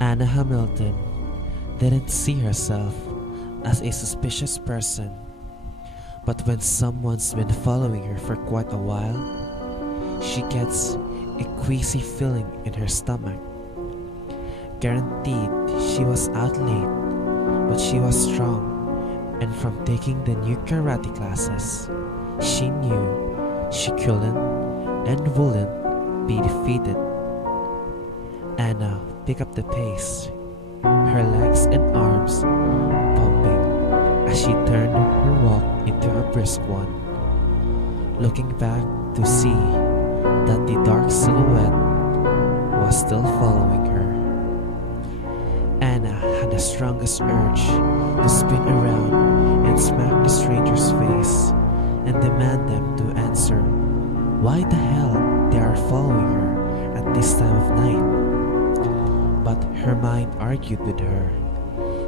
Anna Hamilton didn't see herself as a suspicious person, but when someone's been following her for quite a while, she gets a queasy feeling in her stomach. Guaranteed she was out late, but she was strong, and from taking the new karate classes, she knew she couldn't and wouldn't be defeated. Anna picked up the pace, her legs and arms pumping as she turned her walk into a brisk one, looking back to see that the dark silhouette was still following her. Anna had the strongest urge to spin around and smack the stranger's face and demand them to answer why the hell they are following her at this time of night. But her mind argued with her,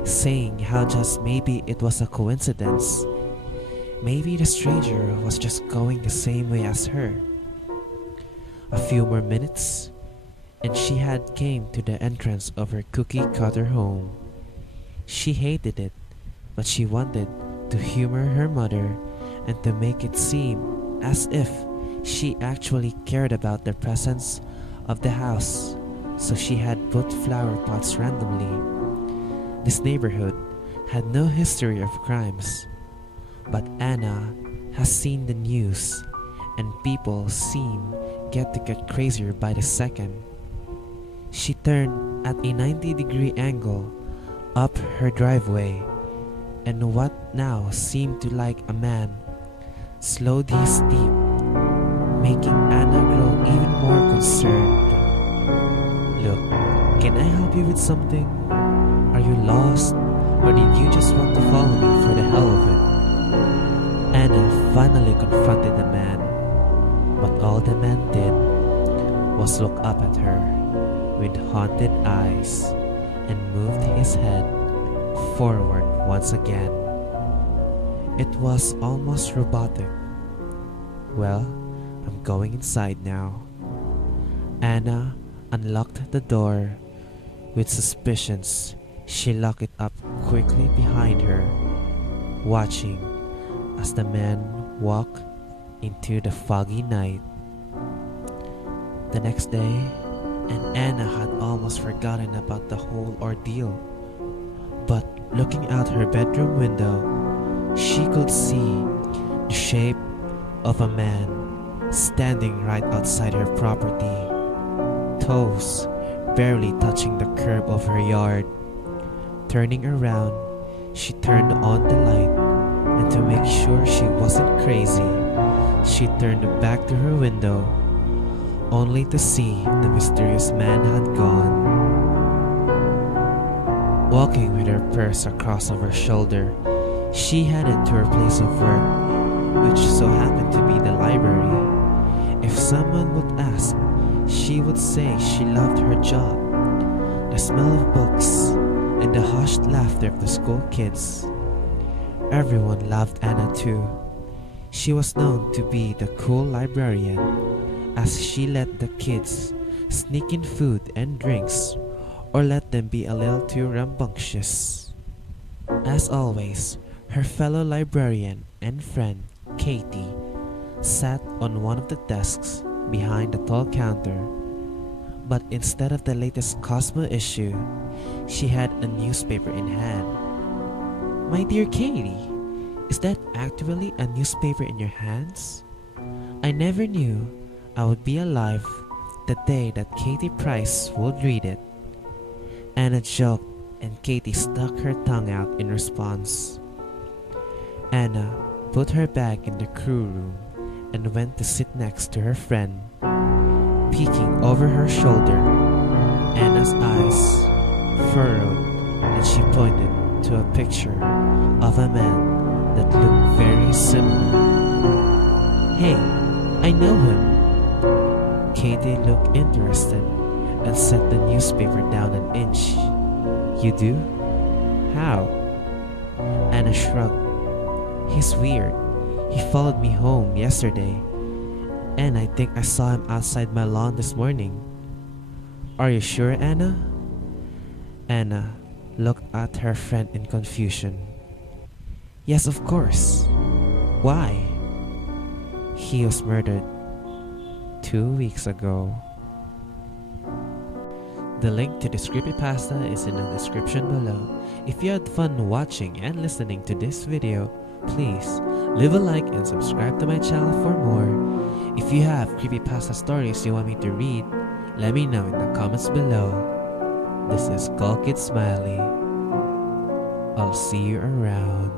saying how just maybe it was a coincidence. Maybe the stranger was just going the same way as her. A few more minutes, and she had came to the entrance of her cookie-cutter home. She hated it, but she wanted to humor her mother and to make it seem as if she actually cared about the presence of the house, so she had put flower pots randomly. This neighborhood had no history of crimes, but Anna has seen the news, and people seem to get crazier by the second. She turned at a 90-degree angle up her driveway, and what now seemed to like a man slowed his step, making Anna grow even more concerned. "Look, can I help you with something? Are you lost, or did you just want to follow me for the hell of it?" Anna finally confronted the man, but all the man did was look up at her with haunted eyes and moved his head forward once again. It was almost robotic. "Well, I'm going inside now." Anna unlocked the door. With suspicions, she locked it up quickly behind her, watching as the man walked into the foggy night. The next day, and Anna had almost forgotten about the whole ordeal. But looking out her bedroom window, she could see the shape of a man standing right outside her property, toes barely touching the curb of her yard. Turning around, she turned on the light, and to make sure she wasn't crazy, she turned back to her window, only to see the mysterious man had gone. Walking with her purse across over her shoulder, she headed to her place of work, which so happened to be the library. If someone would ask, she would say she loved her job, the smell of books, and the hushed laughter of the school kids. Everyone loved Anna too. She was known to be the cool librarian, as she let the kids sneak in food and drinks, or let them be a little too rambunctious. As always, her fellow librarian and friend, Katie, sat on one of the desks behind the tall counter. But instead of the latest Cosmo issue, she had a newspaper in hand. "My dear Katie, is that actually a newspaper in your hands? I never knew I would be alive the day that Katie Price would read it." Anna joked, and Katie stuck her tongue out in response. Anna put her bag in the crew room and went to sit next to her friend. Peeking over her shoulder, Anna's eyes furrowed, and she pointed to a picture of a man that looked very similar. "Hey, I know him." Katie looked interested and set the newspaper down an inch. "You do? How?" Anna shrugged. "He's weird. He followed me home yesterday, and I think I saw him outside my lawn this morning." "Are you sure, Anna?" Anna looked at her friend in confusion. Yes, of course. Why? He was murdered 2 weeks ago. The link to this creepypasta is in the description below. If you had fun watching and listening to this video, please leave a like and subscribe to my channel for more. If you have creepypasta stories you want me to read, let me know in the comments below. This is Call Kid Smiley. I'll see you around.